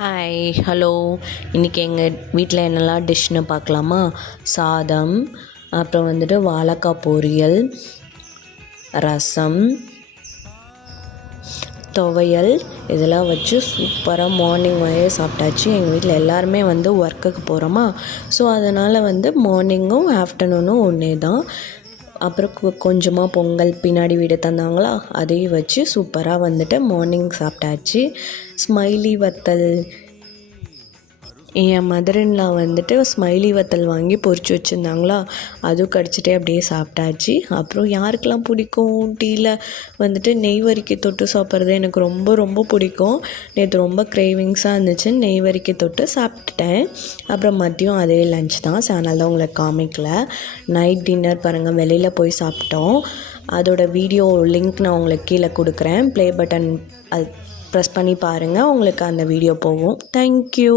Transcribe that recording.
Hi hello. இன்றைக்கி எங்கள் வீட்டில் என்னெல்லாம் டிஷ்னு பார்க்கலாமா? சாதம், அப்புறம் வந்துட்டு வாழைக்காய் பொரியல், ரசம், துவையல், இதெல்லாம் வச்சு சூப்பராக மார்னிங் சாப்பிட்டாச்சு. எங்கள் வீட்டில் எல்லாருமே ஒர்க்குக்கு போகிறோமா, ஸோ அதனால் மார்னிங்கும் ஆஃப்டர்நூனும் ஒன்றே தான். அப்புறம் கொஞ்சமாக பொங்கல் பின்னாடி வீடு தந்தாங்களா, அதையும் வச்சு சூப்பராக மார்னிங் சாப்பிட்டாச்சு. ஸ்மைலி வத்தல், என் மதர்-இன்-லா ஸ்மைலி வத்தல் வாங்கி பொரிச்சு வச்சுருந்தாங்களா, அதுவும் கடிச்சிட்டே அப்படியே சாப்பிட்டாச்சு. அப்புறம் யாருக்கெல்லாம் பிடிக்கும் டீயில் நெய் வரிக்கி தொட்டு சாப்பிட்றது எனக்கு ரொம்ப ரொம்ப பிடிக்கும். நேற்று ரொம்ப க்ரேவிங்ஸாக இருந்துச்சு, நெய் வரிக்கி தொட்டு சாப்பிட்டுட்டேன். அப்புறம் மதியம் அதே லஞ்ச் தான், ஸோ அதனால தான் உங்களுக்கு காமிக்கல. நைட் டின்னர் பாருங்கள், வெளியில் போய் சாப்பிட்டோம். அதோட வீடியோ லிங்க் நான் உங்களுக்கு கீழே கொடுக்குறேன், ப்ளே பட்டன் அது ப்ரெஸ் பண்ணி பாருங்கள், உங்களுக்கு அந்த வீடியோ போகும். தேங்க்யூ.